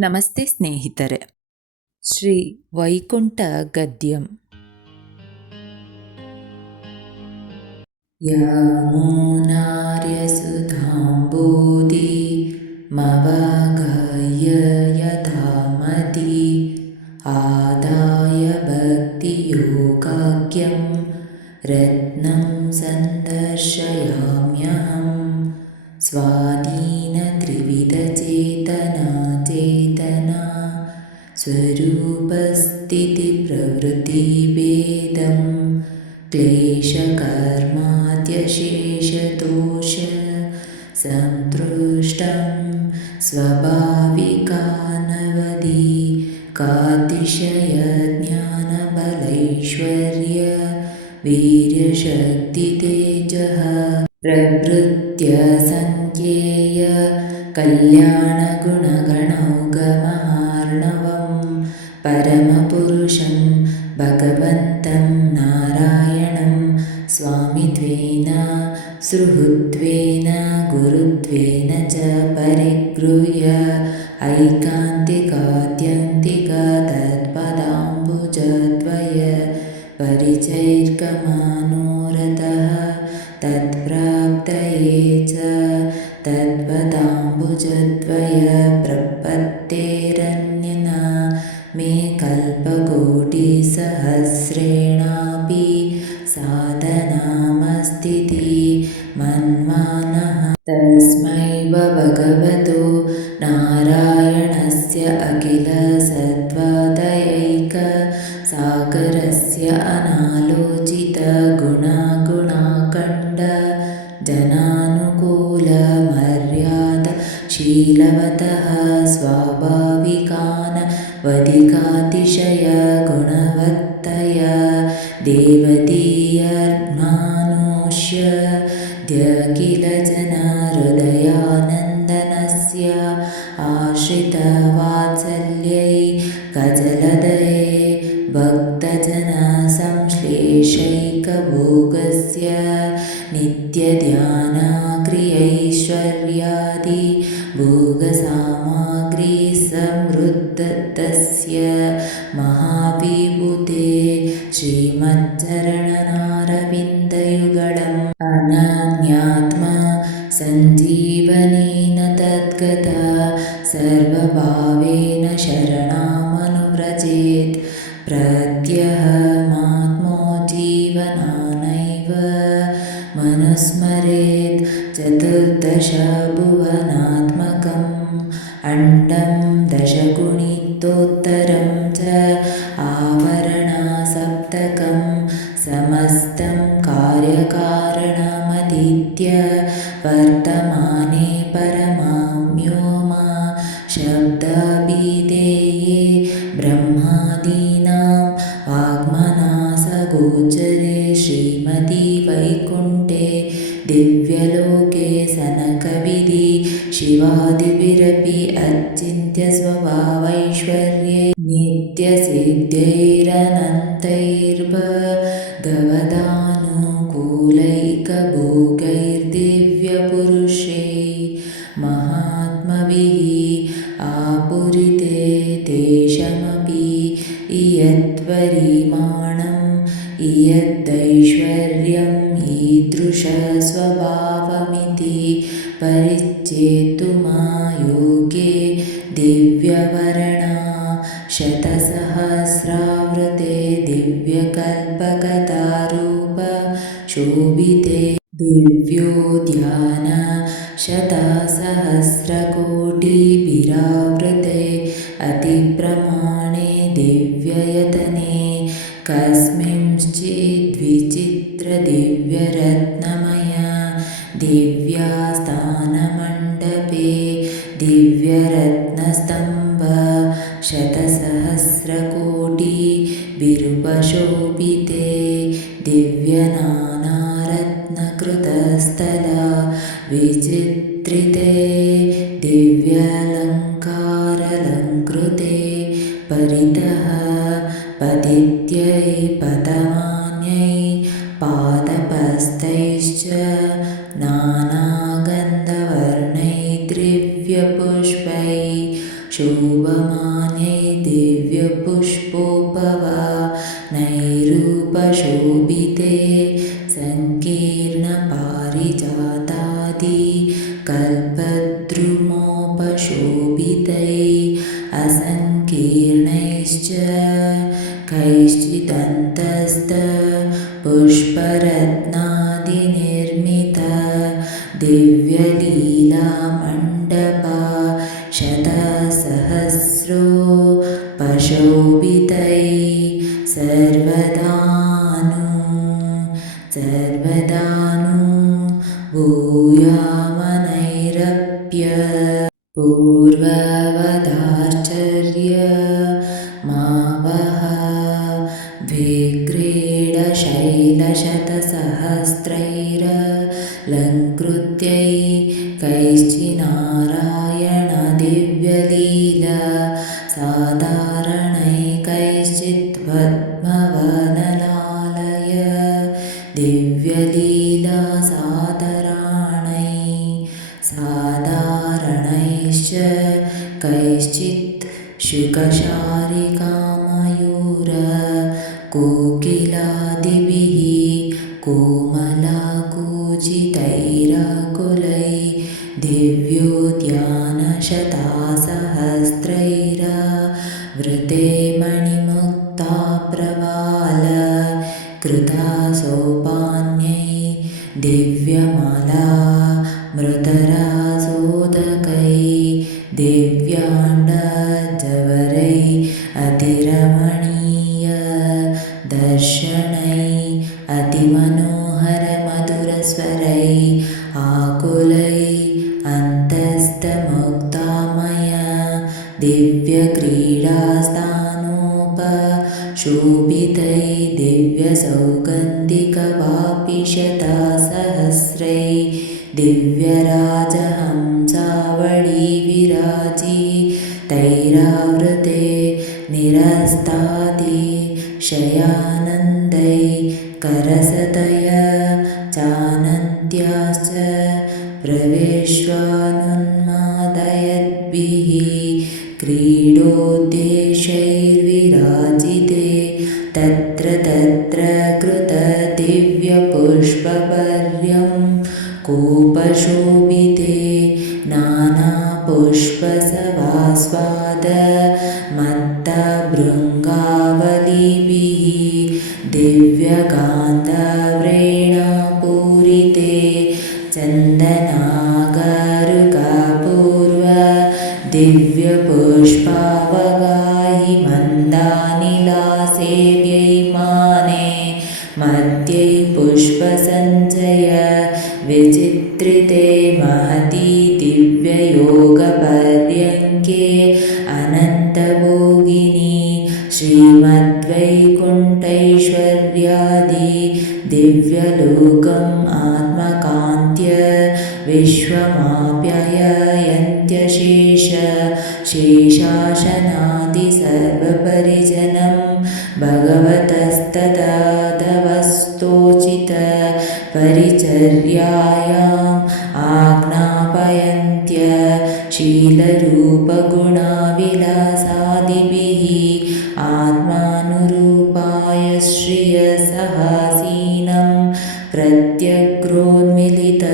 ನಮಸ್ತೆ ಸ್ನೇಹಿತರೆ. ಶ್ರೀ ವೈಕುಂಠ ಗದ್ಯಂ. ಯಮುನಾರ್ಯಸುಧಾಂಬೋಧಿ ಮವಗಾಹ್ಯ ಯಥಾಮತಿ ಆದಾಯ ಭಕ್ತಿಯೋಗಾಖ್ಯಂ ರತ್ನಂ ಸಂದರ್ಶಯಾಮ್ಯಹಂ ಸ್ವಾಧೀನ ತ್ರಿವಿಧಚೇತನಾ ಚೇತನಾ ಸ್ವರೂಪಸ್ಥಿತಿಪ್ರವೃತ್ತಿಭೇದಂ ಕ್ಲೇಶಕರ್ಮಾದ್ಯಶೇಷದೋಷ ಸಂತೃಷ್ಟಂ ಸ್ವಭಾವಿಕಾನವಧಿ ಕಾತಿಶಯಜ್ಞಾನಬಲೈಶ್ವರ್ಯ ವೀರ್ಯಶಕ್ತಿತೇಜಃ ಪ್ರವೃತ್ಯ ಸಂಖ್ಯೇಯ ಕಲ್ಯಾಣಗುಣಗಣೌಘಮಹಾರ್ಣವಂ ಪರಮಪುರುಷಂ ಭಗವಂತಂ ನಾರಾಯಣಂ ಸ್ವಾಮಿತ್ವೇನ ಸುಹೃದ್ವೇನ ಗುರುತ್ವೇನ ಚ ಪರಿಗೃಹ್ಯ ಐಕಾಂತಿಕಾತ್ಯಂತಿಕ ತತ್ಪದಾಂಬುಜದ್ವಯ ಪರಿಚೈರ್ಗಮನೋರಥಃ ತತ್ಪ್ರಾಪ್ತಯೇ ಚ ತತ್ಪದಾಂಬುಜದ್ವಯ ಪ್ರಪತ್ತೇರನ್ಯನ ಮೇ ಕಲ್ಪಕೋಟಿಸಹಸ್ರೇಣಾಪಿ ಸಾಧನಾಮಸ್ತಿತಿ ಮನ್ವಾನಃ ತಸ್ಮೈ ಭಗವತೋ ನಾರಾಯಣಸ್ಯ ಅಖಿಲ ಸತ್ವದಯೈಕ ಸಾಗರಸ್ಯ ಅನಾಲೋಚಿತ ಗುಣಾಗುಣಾಖಂಡ ಜನಾನುಕೂಲ ಮರ್ಯಾದ ಶೀಲವತಃ ಸ್ವಾಭಾವಿಕಾನ ವಧಿಕಾತಿಶಯ ಗುಣವತ್ತಯ ದೇವದೀಯರ್ಮಾನುಷ್ಯ ದ್ಯಖಿಲ ಜನ ಹೃದಯಾನಂದನಸ್ಯ ಆಶ್ರಿತ ವಾತ್ಸಲ್ಯೈ ಕಜಲದಯೇ ಭಕ್ತಜನ ಸಂಶ್ಲೇಷೈಕಭೋಗಸ್ಯ ನಿತ್ಯಧ್ಯಾನ ಕ್ರಿಯೈಶ್ವರ್ಯಾದಿ ಭೋಗಸಾಮಗ್ರಿ ಸಮೃದ್ಧತಸ್ಯ ಮಹಾವಿಭೂತೆ ಶ್ರೀಮಚ್ಚರಣಾರವಿಂದಯುಗಳಂ ಅನನ್ಯಾತ್ಮ ಸಂಜೀವನೇನ ತದ್ಗತ ಸರ್ವಭಾವೇನ ಶರಣಾಮನುವ್ರಜೇತ್ ಪ್ರತ್ಯಹಮಾತ್ಮೋ ಜೀವನಾನೈವ ಮನುಸ್ಮರೇತ್ ಚತುರ್ದಶ ಭುವನಾತ್ಮಕಂ ಅಂಡಂ ದಶಗುಣಿತೋತ್ತರಂ ಚ ಆವರಣ ಸಪ್ತಕಂ ಸಮಸ್तं ಕಾರ್ಯಕಾರಣಮಧೀತ್ಯ ವರ್ತಮಾನೆ ಪರಮಾಂ ವ್ಯೋಮ ಶಬ್ದಾಭಿಧೇಯೇ ಬ್ರಹ್ಮಾದೀನಾಂ ವಾಗ್ಮನಸಗೋಚರೆ ಶ್ರೀಮತಿ ವೈಕುಂಠೆ ದಿವ್ಯಲೋಕೆ ಸನಕವಿಧಿ ಶಿವಾದಿಭಿರಪಿ ಅಚಿಂತ್ಯ ಸ್ವಭಾವೈಶ್ವರ್ಯೇ ನಿತ್ಯಸಿದ್ಧೈರನಂತೈರ್ಭಗವದಾನುಕೂಲೈಕಭೋಗೈರ್ದಿವ್ಯಪುರುಷೈ ಮಹಾತ್ಮಭಿಃ ಆಪುರಿತೆ ತೇಷಾಮಪಿ ಇಯದ್ವರಿಮಾಣಂ ಇಯದ್ದೈಶ್ವರ್ಯಂ ಈದೃಶ ಸ್ವಭಾವಮಿತಿ ಪರಿಚೇತುಮಾಯೋಗ್ಯೆ ದಿವ್ಯವರ್ಣಾ ಶತಸಹಸ್ರಾವೃತೆ ದಿವ್ಯಕಲ್ಪಕತಾರೂಪ ಶೋಭಿತೆ ದಿವ್ಯೋದ್ಯಾನ ಶತಸಹಸ್ರಕೋಟಿಭಿರಾವೃತೆ ಅತಿಪ್ರಮಾಣೆ ದಿವ್ಯಯತನೆ ಕಸ್ಮಿಂಶ್ಚಿದ್ವಿಚಿತ್ರ ದಿವ್ಯರತ್ನಮಯ ದಿವ್ಯಾಸ್ಥಾನಮಂಡಪೆ ದಿವ್ಯರತ್ನಸ್ತಂಭ ಶತಸಹಸ್ರಕೋಟಿಭಿರುಪಶೋಭಿತೆ ದಿವ್ಯನಾನಾರತ್ನಕೃತಸ್ಥಲ ವಿಚಿತ್ರಿತೆ ದಿವ್ಯಾಲಂಕಾರಲಂಕೃತೆ ಪರಿತಃ ಪತಿತ್ಯೈ ಪತಮಾನ್ಯೈ ಪಾದಪಸ್ಥೈಶ್ಚ ನಾನಾಗಂಧವರ್ಣೈ ದಿವ್ಯಪುಷ್ಪೈ ಶೋಭ दिव्यपुष्पोपवनैरूपशोभिते सङ्कीर्णपारिजातादि कल्पद्रुमोपशोभितैः असङ्कीर्णैश्च कैश्चिदन्तस्तपुष्परत्नादिनिर्मिता दिव्यलीलामण्डपा शतसहस्रोपशोभितैः सर्वदानु भूयामनैरप्य पूर्ववदाश्चर्यमावह द्विग्रीडशैलशतसहस्रैरलङ्कृत्यैकैश्चिन्नारायणदिव्यलीला साधारणैकैश्चित्पद्मवनलालय दिव्यलीला साधारणैश्च कैश्चित् शुकशारिकामयूर कोकिलादिभिः कोमलकूजितैराकुलैः दिव्योद्यानशतासहस्रैरावृते मणिमुक्ताप्रवालकृतासोपान्यैः दिव्यमालामृतरासोदकैः दिव्याण्डजवरैः अतिरमणीय दर्शनैः अतिमनोहरमधुरस्वरैः आकुलैः अन्तस्तमुक्तामय दिव्यक्रीडास्थानोपशोभितैः दिव्यसौगन्धिकवापिशतसहस्रैः दिव्यराजहंसावळिविराजितैरावृते निरस्तातिशयानन्दैः करसतय चानन्त्याश्च प्रवेश्वानुन्मादयद्भिः क्रीडोद्देशैर्विराजिते तत्र कृतदिव्यपुष्पपर्यं कोपशोभिते नानापुष्पसभास्वादमत्तभृङ्गावलिभिः दिव्यगान्धव्रेणापूरिते चन्दनागरुकपूर्व दिव्यपुष्पावगाहि मन्दानिलासेव्यैमाने मध्ये पुष्पसञ्चय विचित्रिते महति दिव्ययोगपर्यङ्के अनन्तभोगिनि श्रीमद्वैकुण्ठैश्वर्यादि दिव्यलोकम् आत्मकान्त्य शेषाशनादि सर्वपरिजनं भगवतस्तदादवस्तोचित परिचर्यायाम् आज्ञापयन्त्य शीलरूपगुणाविलासादिभिः आत्मानुरूपाय श्रियसहासीनं प्रत्यग्रोन्मिलित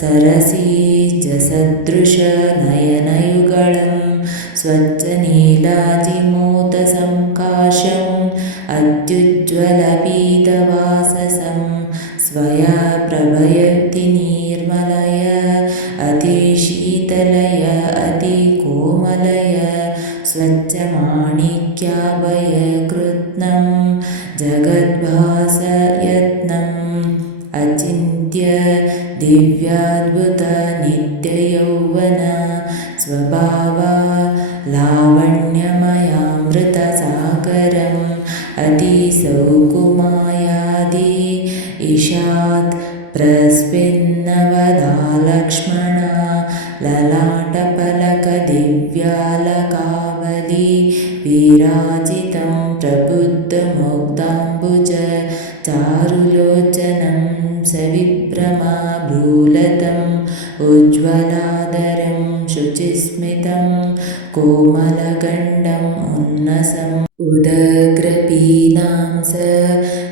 सरसीजसदृशनयनयुगळं स्वच्छनीलाजिमोतसंकाशम् अत्युज्ज्वलपीतवाससं स्वया प्रभयति निर्मलय अतिशीतलय अतिकोमलय स्वच्छमाणिक्याभयकृत्स्नं जगद्भासयत्नम् अचिन्त्य दिव्याद्भुतनित्ययौवन स्वभावा लावण्यमयामृतसागरम् अतिसौकुमायादि ईशात् प्रस्फिन्नवदालक्ष्मणा ललाटपलकदिव्यालकावली विराजितं प्रबुद्धमुग्धाम्बुज चारुलोचनं सविभ्रमभ्रूलतम् उज्ज्वलाधरं शुचिं शुचिस्मितं कोमलगण्डम् उन्नसम् उदग्रपीनां स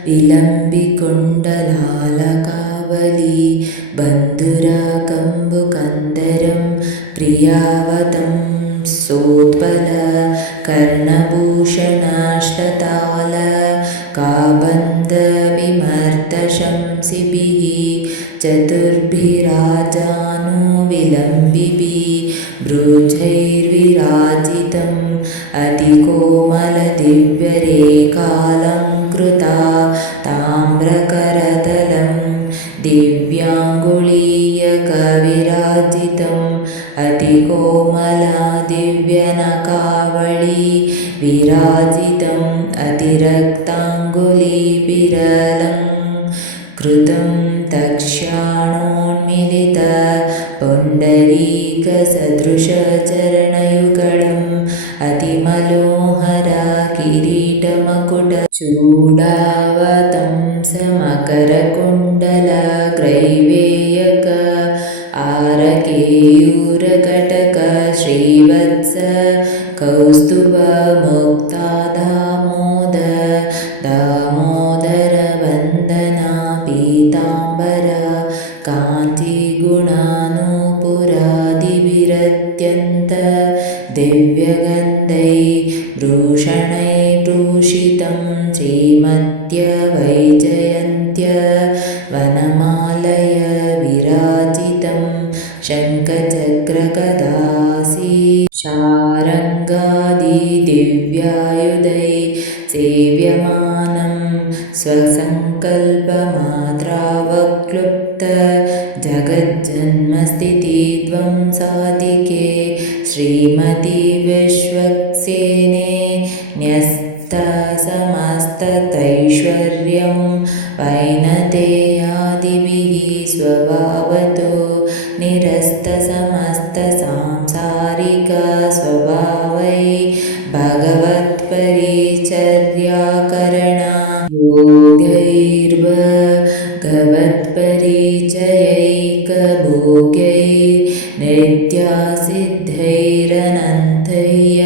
विलम्बिकुण्डलालकावली बन्धुराकम्बुकन्दरं प्रियावतं सोत्पल कर्णभूषणाष्टताल काबन्धविमर्दशंसिभिः चतुर्भिराजानुविलम्बिभिः भ्रूजैर्विराजितम् अतिकोमलदिव्यरेखालङ्कृता ताम्रकरतलं दिव्याङ्गुलीयकविराजितम् अतिकोमला दिव्यनकावळी विराजितम् अतिरक्ताङ्गुलीभिरलङ्कृतं तक्ष्याणोन्मिलित पुण्डरीकसदृशचरणयुगळम् अतिमनोहर किरीटमकुटचूडावतंसमकरकुण्डल ग्रैवेयक आरकेयूरकटक श्रीवत्स कौस्तुभ दामोदर वन्दना पीताम्बर काञ्चीगुणानुपुरादिभिरत्यन्त दिव्यगन्धै भूषणैर्भूषितं श्रीमद्य वैजयन्त्य वनमालय विराजितं शङ्खचक्रगदासी शारङ्गादिदिव्यायुधै सेव्यमानं स्वसङ्कल्पमात्रावक्लुप्त जगज्जन्मस्थितिध्वंसादिके श्रीमति विश्वक्सेने न्यस्तसमस्ततैश्वर्यं वैनतेयादिभिः स्वभावतो निरस्तसमस्तसांसारिक स्वभावै भगवत्परिचर्याकरणा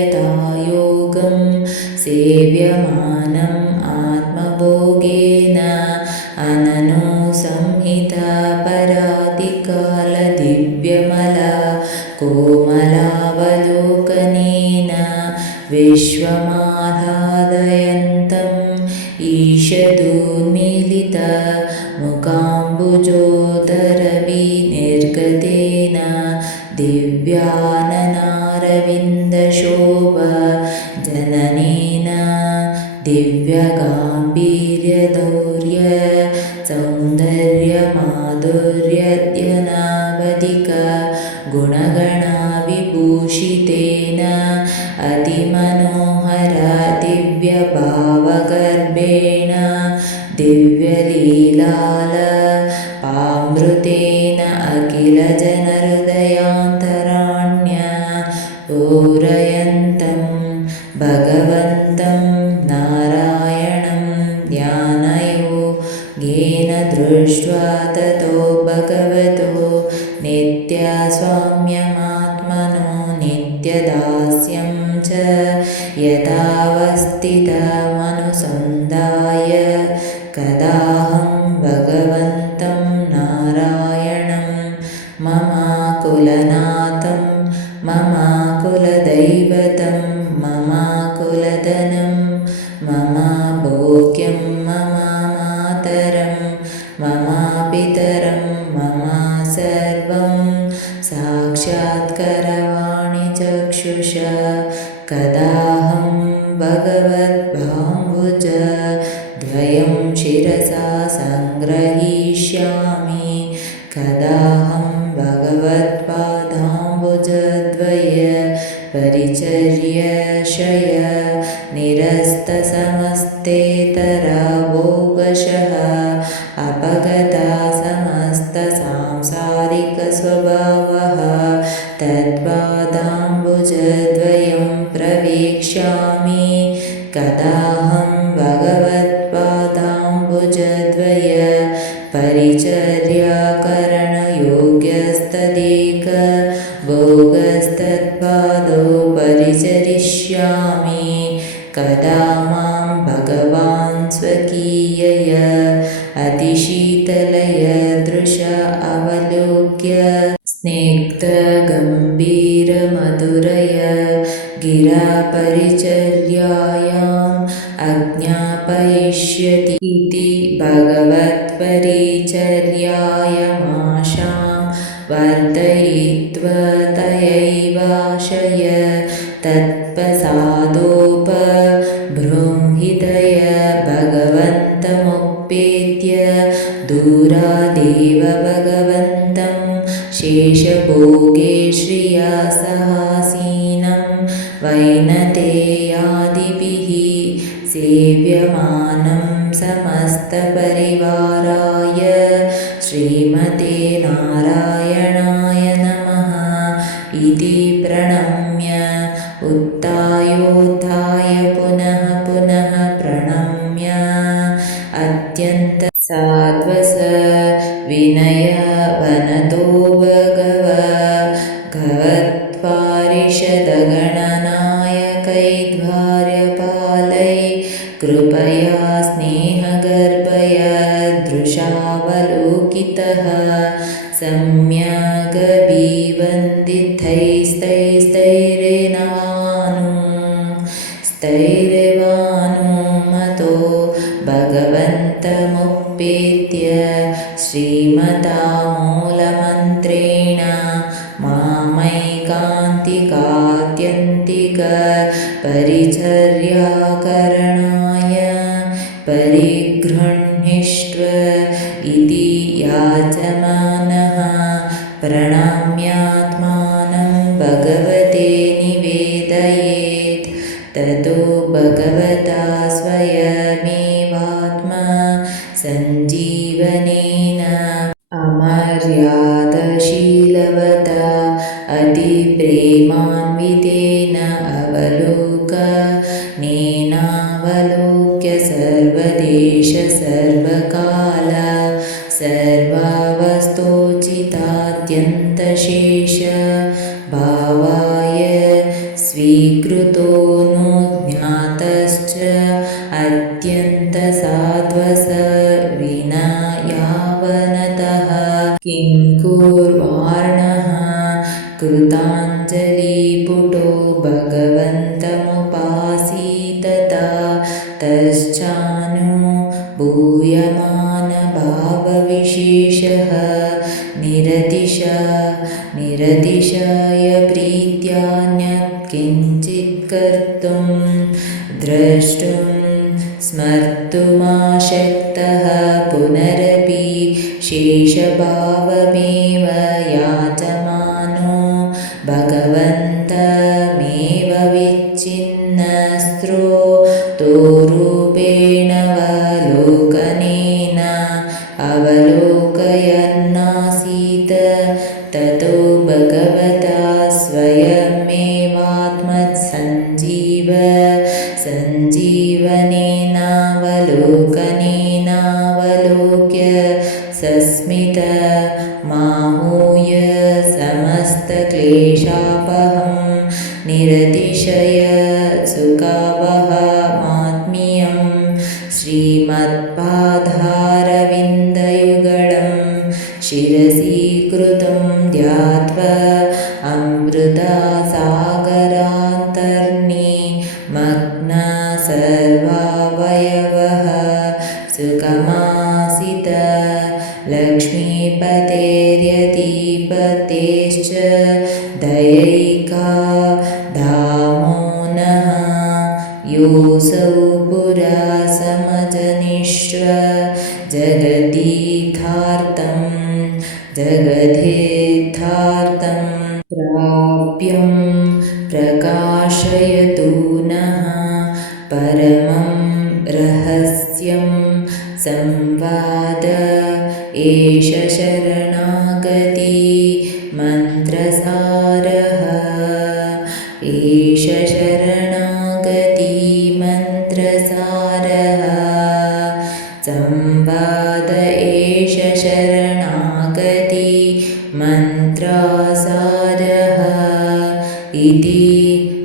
योगैर्भगवत्परिचयैकभोगैर्नित्यासिद्धैरनन्तयतायोगं सेव्यमानम् आत्मभोगेन अननो संहितापराधिकालदिव्यमला कोमलावलोकनेन विश्वमाह्लादयन्तम् ईषदोन्मीलित मुकाम्बुजोदरविनिर्गतेन दिव्याननारविन्दशोभ जननेन दिव्यगाम्भीर्यदौर्य सौन्दर्यमाधुर्यद्यनावधिक गुणगणाविभूषितेन अतिमनोहर दिव्यभावगर्भेण दिव्यलीलालपामृतेन अखिलजनहृदयान्तराण्य पूरयन्तं भगवन्तं नारायणं ध्यानयोगेन दृष्ट्वा ततो भगवतो नित्यस्वाम्यमात्मनो नित्यदास्यं च यथावस्थितमनुसन्धाय कदाहं भगवन्तं नारायणं मम कुलनाथं मम कुलदैवतं मम कुलधनं मम भोग्यं मम मातरं मम पितरं मम सर्वं साक्षात्करवाणि चक्षुषा कदाहं भगवद्भाम्बुजद्वयं शिरसा सङ्ग्रहीष्यामि कदाहं भगवत्पादाम्बुजद्वय परिचर्यशय निरस्तसमस्तेतरभोगशः अपगता समस्तसांसारिकस्वभावः तत्पादाम्बुजद्वयं प्रवेक्ष्यामि कदाहं भगवत्पादाम्बुजद्वय परिचर्याकरणयोग्यस्तदेक भोगस्त प्रवेक्ष्यामि कदा मां भगवान् स्वकीयय अतिशीतलयदृश अवलोक्य स्निग्धगम्भीरमधुरय गिरापरिचर्यायाम् आज्ञापयिष्यति इति भगवत्परिचर्यायमाशां वर्धयित्वा तयैवाशय तत्प्रसादोपबृंहितय भगवन्तमुपेत्य दूरादेव भगवन्तं शेषभोगे श्रिया सहासीनं वैनतेयादिभिः सेव्यमानं समस्तपरिवाराय श्रीमते नारायणाय नमः इति प्रणम्य उत्थायोत्थाय पुनः पुनः प्रणम्य अत्यन्तसात्वस विनयवनतो भगवत्पारिषदगणनायकैर्भार्यपालै कृपया स्नेहगर्भयदृशावलोकितः सम्यग्विवन्दितैस्तैरेनानुमतो भगवन्तमुपेत्य श्रीमतामूलमन्त्रेण मामैकान्तिकात्यन्तिकपरिचर्याकरणाय परिगृह्णीष्व इति याचमानः प्रणम्यात्मानं भगवते निवेदयेत् ततो भगवता स्वयमेवात्मा सञ्जीवनेन अमर्यादशीलवता अतिप्रेमान्वितेन अवलोक्य सर्वदेश सर्वकाल सर्वावस्थोचितात्यन्तशेष भावाय स्वीकृतो नो ज्ञातश्च अत्यन्तसाध्वस विना यावनतः किङ्कुर्वाणः कृताञ्जलिपुटो भगवन्तमुपासीतता तश्चानुभूयमानभावविशेषः निरतिशय प्रीत्यान्यत् किञ्चित् कर्तुं द्रष्टुं स्मर्तुमाशक्तः पुनरपि शेषभावमेव याचमानो भगवन्तमेव विच्छिन्नस्रोतोरूपेणावलोकनेन अवलोकयन्नासीत् ततो भगवता स्वयमेवात्मसञ्जीवनेनावलोक्य सस्मित माहूय समस्तक्लेशापहं निरतिशय सुखावहमात्मीयं श्रीमत्पादारविन्दयुगलं शिरसि कृतं ध्यात्वा अमृतासागरान्तर्निमग्ना सर्वावयवः सुखमासित लक्ष्मीपतेर्यतिपतेश्च दयैका धामो नः योऽसौ पुरा समजनिष्व जगदिथार्थं प्राप्यं प्रकाशयतु नः परमं रहस्यं संवाद एष शरणागति मन्त्रसारः एष शरणागति मन्त्रसारः संवाद एष शरणागति मन्त्रसारः इति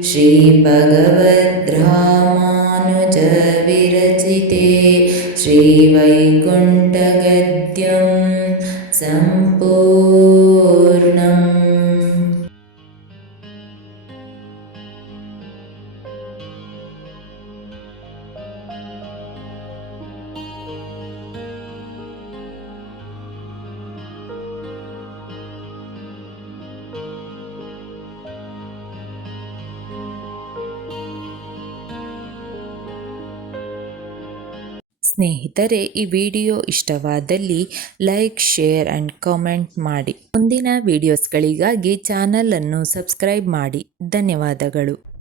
श्री भगवद्रामानुजविरचिते श्रीवैकुण्ठगद्यं सम्पूर्णम्। ಸ್ನೇಹಿತರೆ, ಈ ವಿಡಿಯೋ ಇಷ್ಟವಾದಲ್ಲಿ ಲೈಕ್, ಶೇರ್ ಆ್ಯಂಡ್ ಕಾಮೆಂಟ್ ಮಾಡಿ. ಮುಂದಿನ ವಿಡಿಯೋಸ್ಗಳಿಗಾಗಿ ಚಾನಲನ್ನು ಸಬ್ಸ್ಕ್ರೈಬ್ ಮಾಡಿ. ಧನ್ಯವಾದಗಳು.